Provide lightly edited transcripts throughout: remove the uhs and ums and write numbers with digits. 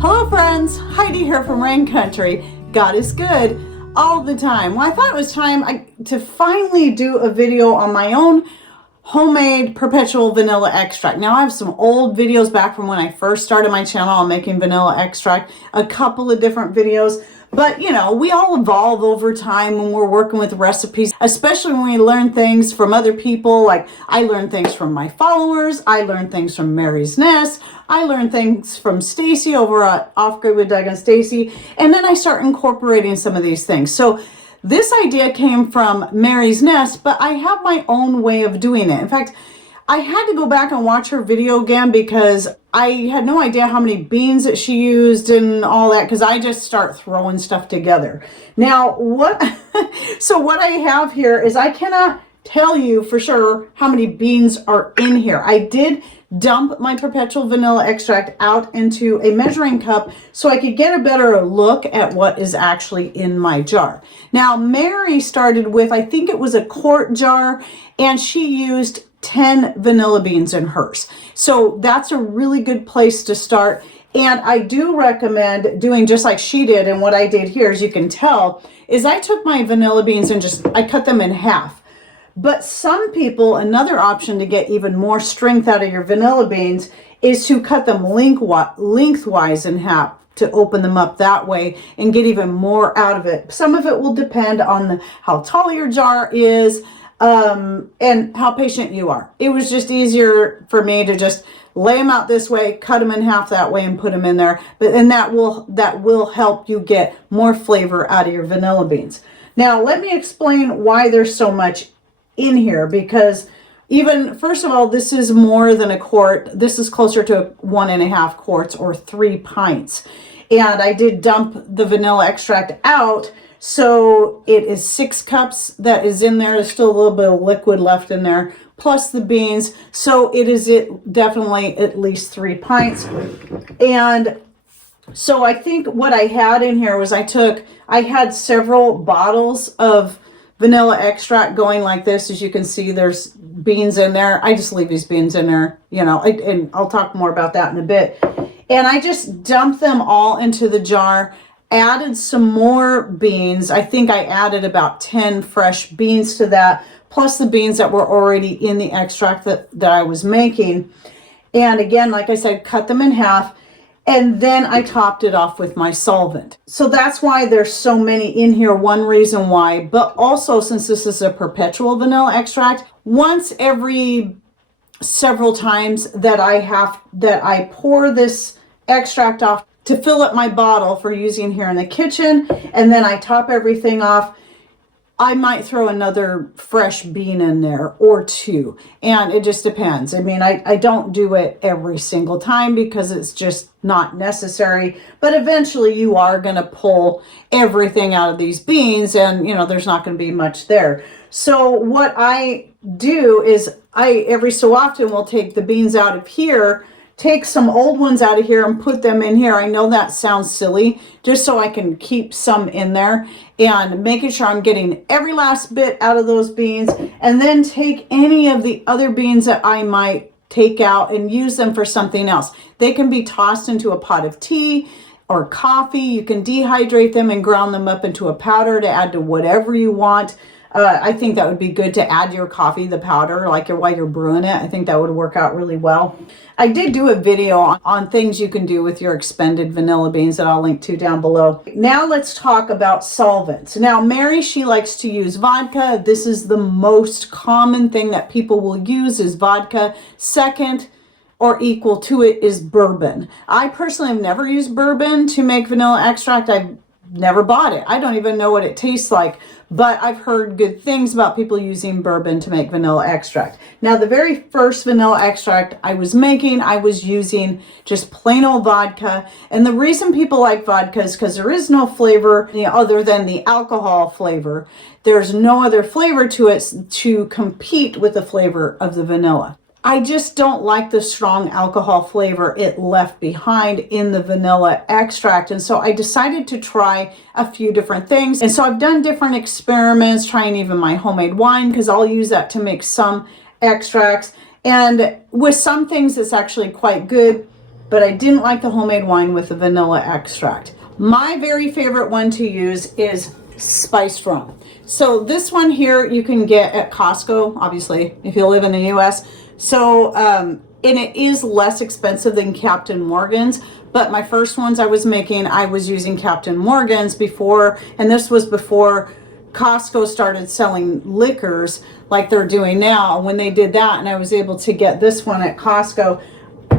Hello friends, Heidi here from Rain Country. God is good all the time. Well, I thought it was time to finally do a video on my own homemade perpetual vanilla extract. Now I have some old videos back from when I first started my channel on making vanilla extract, a couple of different videos. But you know, we all evolve over time when we're working with recipes, especially when we learn things from other people. Like I learned things from my followers, I learned things from Mary's Nest, I learned things from Stacy over at Off Grid with Doug and Stacy, and then I start incorporating some of these things. So this idea came from Mary's Nest, but I have my own way of doing it. In fact, I had to go back and watch her video again because I had no idea how many beans that she used and all that, because I just start throwing stuff together. Now, so what I have here is I cannot tell you for sure how many beans are in here. I did dump my perpetual vanilla extract out into a measuring cup so I could get a better look at what is actually in my jar. Now, Mary started with, I think it was a quart jar, and she used 10 vanilla beans in hers. So that's a really good place to start. And I do recommend doing just like she did. And what I did here, as you can tell, is I took my vanilla beans and I cut them in half. But some people, another option to get even more strength out of your vanilla beans is to cut them lengthwise in half, to open them up that way and get even more out of it. Some of it will depend on how tall your jar is, and how patient you are. It was just easier for me to just lay them out this way, cut them in half that way, and put them in there. And that will help you get more flavor out of your vanilla beans. Now, let me explain why there's so much in here, because even, first of all, this is more than a quart. This is closer to 1.5 quarts or 3 pints. And I did dump the vanilla extract out. So it is 6 cups that is in there. There's still a little bit of liquid left in there, plus the beans. So definitely at least 3 pints. And so I think what I had in here was I had several bottles of vanilla extract going like this. As you can see, there's beans in there. I just leave these beans in there, you know, and I'll talk more about that in a bit. And I just dumped them all into the jar, added some more beans. I think I added about 10 fresh beans to that, plus the beans that were already in the extract that I was making. And again, like I said, cut them in half. And then I topped it off with my solvent. So that's why there's so many in here, one reason why. But also, since this is a perpetual vanilla extract, once every several times that I pour this extract off to fill up my bottle for using here in the kitchen, and then I top everything off, I might throw another fresh bean in there or 2. And it just depends. I mean, I don't do it every single time because it's just not necessary. But eventually you are going to pull everything out of these beans, and, you know, there's not going to be much there. So what I do is I every so often will take the beans out of here, take some old ones out of here and put them in here. I know that sounds silly, just so I can keep some in there and making sure I'm getting every last bit out of those beans, and then take any of the other beans that I might take out and use them for something else. They can be tossed into a pot of tea or coffee. You can dehydrate them and ground them up into a powder to add to whatever you want. I think that would be good to add your coffee, the powder, like while you're brewing it. I think that would work out really well. I did do a video on things you can do with your expended vanilla beans that I'll link to down below. Now let's talk about solvents. Now Mary, she likes to use vodka. This is the most common thing that people will use, is vodka. Second, or equal to it, is bourbon. I personally have never used bourbon to make vanilla extract. I've never bought it. I don't even know what it tastes like, but I've heard good things about people using bourbon to make vanilla extract. Now, the very first vanilla extract I was making, I was using just plain old vodka. And the reason people like vodka is because there is no flavor, you know, other than the alcohol flavor. There's no other flavor to it to compete with the flavor of the vanilla. I just don't like the strong alcohol flavor it left behind in the vanilla extract. And so I decided to try a few different things. And so I've done different experiments, trying even my homemade wine, because I'll use that to make some extracts. And with some things, it's actually quite good. but I didn't like the homemade wine with the vanilla extract. My very favorite one to use is spiced rum. So this one here you can get at Costco, obviously, if you live in the US. So, and it is less expensive than Captain Morgan's, but my first ones I was making, I was using Captain Morgan's before, and this was before Costco started selling liquors like they're doing now. When they did that and I was able to get this one at Costco,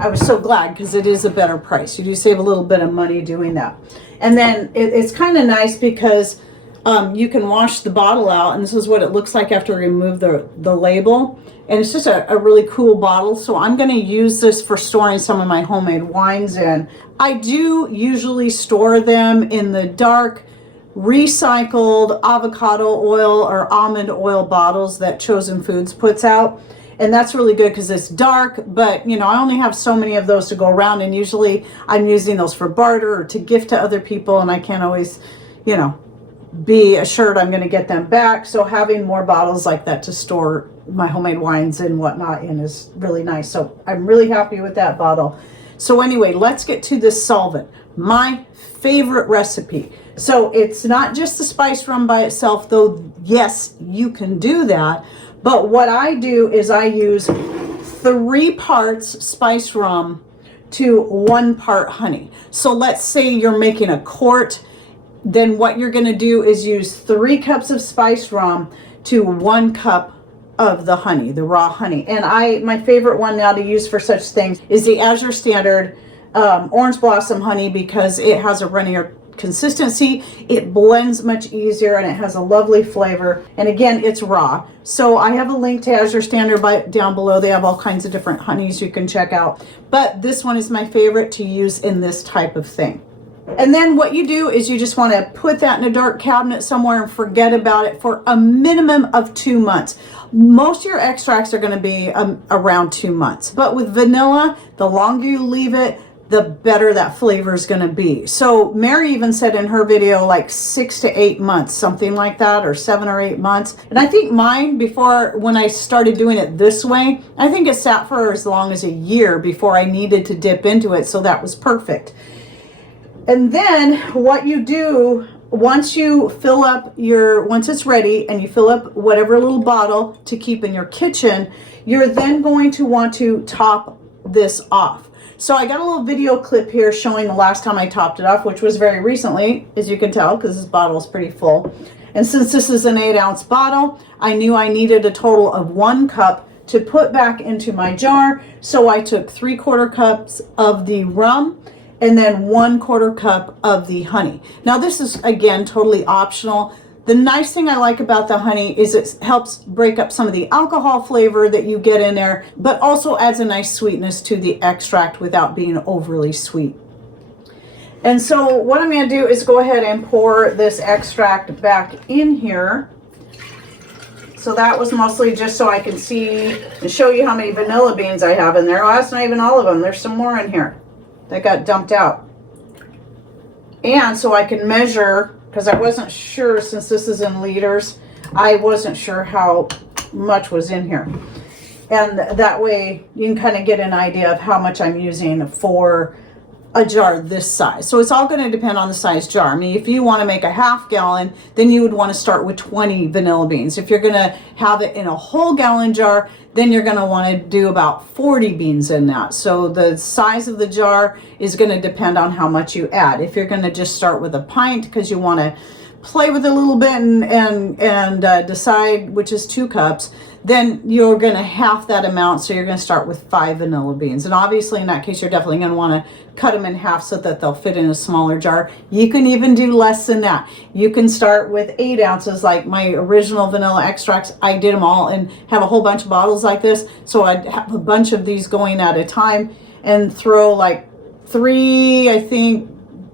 I was so glad because it is a better price. You do save a little bit of money doing that. And then it's kind of nice because you can wash the bottle out, and this is what it looks like after you remove the label. And it's just a really cool bottle. So I'm going to use this for storing some of my homemade wines in. I do usually store them in the dark recycled avocado oil or almond oil bottles that Chosen Foods puts out. And that's really good because it's dark, but you know, I only have so many of those to go around, and usually I'm using those for barter or to gift to other people, and I can't always, you know, be assured I'm going to get them back. So having more bottles like that to store my homemade wines and whatnot in is really nice. So I'm really happy with that bottle. So anyway, let's get to this solvent, my favorite recipe. So it's not just the spiced rum by itself, though yes, you can do that. But what I do is I use 3 parts spiced rum to 1 part honey. So let's say you're making a quart, then what you're going to do is use 3 cups of spiced rum to 1 cup of the honey, the raw honey. And my favorite one now to use for such things is the Azure Standard Orange Blossom honey, because it has a runnier consistency, it blends much easier, and it has a lovely flavor. And again, it's raw. So I have a link to Azure Standard down below. They have all kinds of different honeys you can check out, but this one is my favorite to use in this type of thing. And then what you do is you just want to put that in a dark cabinet somewhere and forget about it for a minimum of 2 months. Most of your extracts are going to be around 2 months, but with vanilla, the longer you leave it, the better that flavor is going to be. So Mary even said in her video like 6 to 8 months, something like that, or 7 or 8 months. And I think mine, before, when I started doing it this way, I think it sat for as long as a year before I needed to dip into it. So that was perfect. And then what you do, once you fill up once it's ready and you fill up whatever little bottle to keep in your kitchen, you're then going to want to top this off. So I got a little video clip here showing the last time I topped it off, which was very recently, as you can tell, because this bottle is pretty full. And since this is an 8-ounce bottle, I knew I needed a total of 1 cup to put back into my jar. So I took 3/4 cups of the rum and then 1/4 cup of the honey. Now this is, again, totally optional. The nice thing I like about the honey is it helps break up some of the alcohol flavor that you get in there, but also adds a nice sweetness to the extract without being overly sweet. And so what I'm going to do is go ahead and pour this extract back in here. So that was mostly just so I can see and show you how many vanilla beans I have in there. Well, that's not even all of them. There's some more in here that got dumped out. And so I can measure, because I wasn't sure, since this is in liters, I wasn't sure how much was in here. And that way you can kind of get an idea of how much I'm using for a jar this size. So it's all going to depend on the size jar. I mean, if you want to make a 1/2 gallon, then you would want to start with 20 vanilla beans. If you're going to have it in a whole gallon jar, then you're going to want to do about 40 beans in that. So the size of the jar is going to depend on how much you add. If you're going to just start with a pint because you want to play with it a little bit and decide which is 2 cups, then you're going to half that amount. So you're going to start with 5 vanilla beans. And obviously in that case, you're definitely going to want to cut them in half so that they'll fit in a smaller jar. You can even do less than that. You can start with 8 ounces, like my original vanilla extracts. I did them all and have a whole bunch of bottles like this. So I'd have a bunch of these going at a time and throw like 3, I think,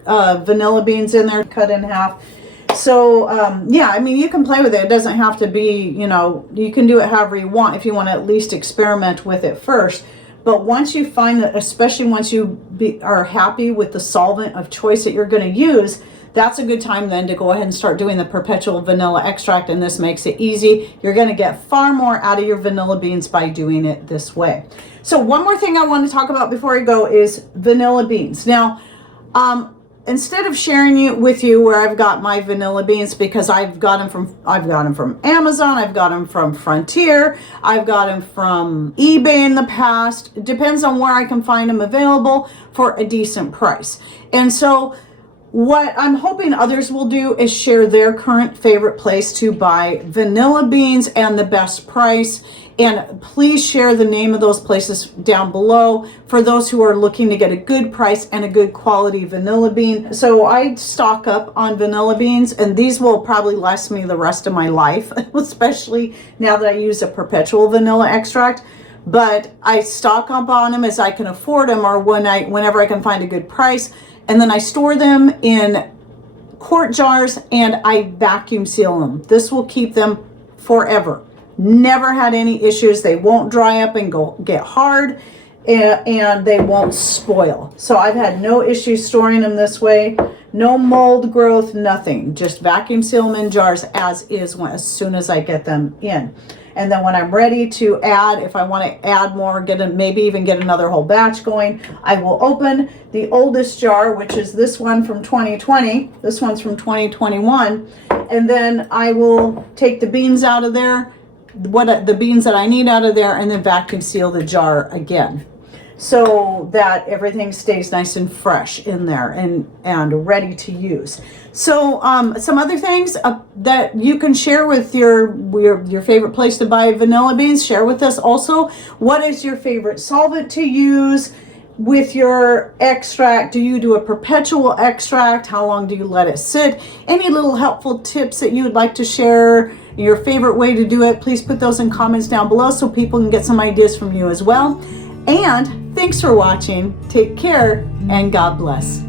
vanilla beans in there, cut in half. So, yeah, I mean, you can play with it. It doesn't have to be, you know, you can do it however you want if you want to at least experiment with it first. But once you find that, especially once you are happy with the solvent of choice that you're going to use, that's a good time then to go ahead and start doing the Perpetual vanilla extract, and this makes it easy. You're going to get far more out of your vanilla beans by doing it this way. So one more thing I want to talk about before I go is vanilla beans. Now, instead of sharing it with you where I've got my vanilla beans, because I've got them from Amazon, I've got them from Frontier, I've got them from eBay in the past. It depends on where I can find them available for a decent price. And so what I'm hoping others will do is share their current favorite place to buy vanilla beans and the best price. And please share the name of those places down below for those who are looking to get a good price and a good quality vanilla bean. So I stock up on vanilla beans, and these will probably last me the rest of my life, especially now that I use a Perpetual vanilla extract. But I stock up on them as I can afford them, or whenever I can find a good price. And then I store them in quart jars and I vacuum seal them. This will keep them forever. Never had any issues. They won't dry up and get hard, and they won't spoil. So I've had no issues storing them this way. No mold growth, nothing. Just vacuum seal them in jars as is as soon as I get them in. And then when I'm ready to add, if I want to add more, maybe even get another whole batch going, I will open the oldest jar, which is this one from 2020. This one's from 2021. And then I will take the beans out of there, the beans that I need out of there, and then vacuum seal the jar again, so that everything stays nice and fresh in there and ready to use. So some other things that you can share with your favorite place to buy vanilla beans, share with us also. What is your favorite solvent to use with your extract? Do you do a Perpetual extract? How long do you let it sit? Any little helpful tips that you would like to share, your favorite way to do it, please put those in comments down below so people can get some ideas from you as well. And thanks for watching. Take care and God bless.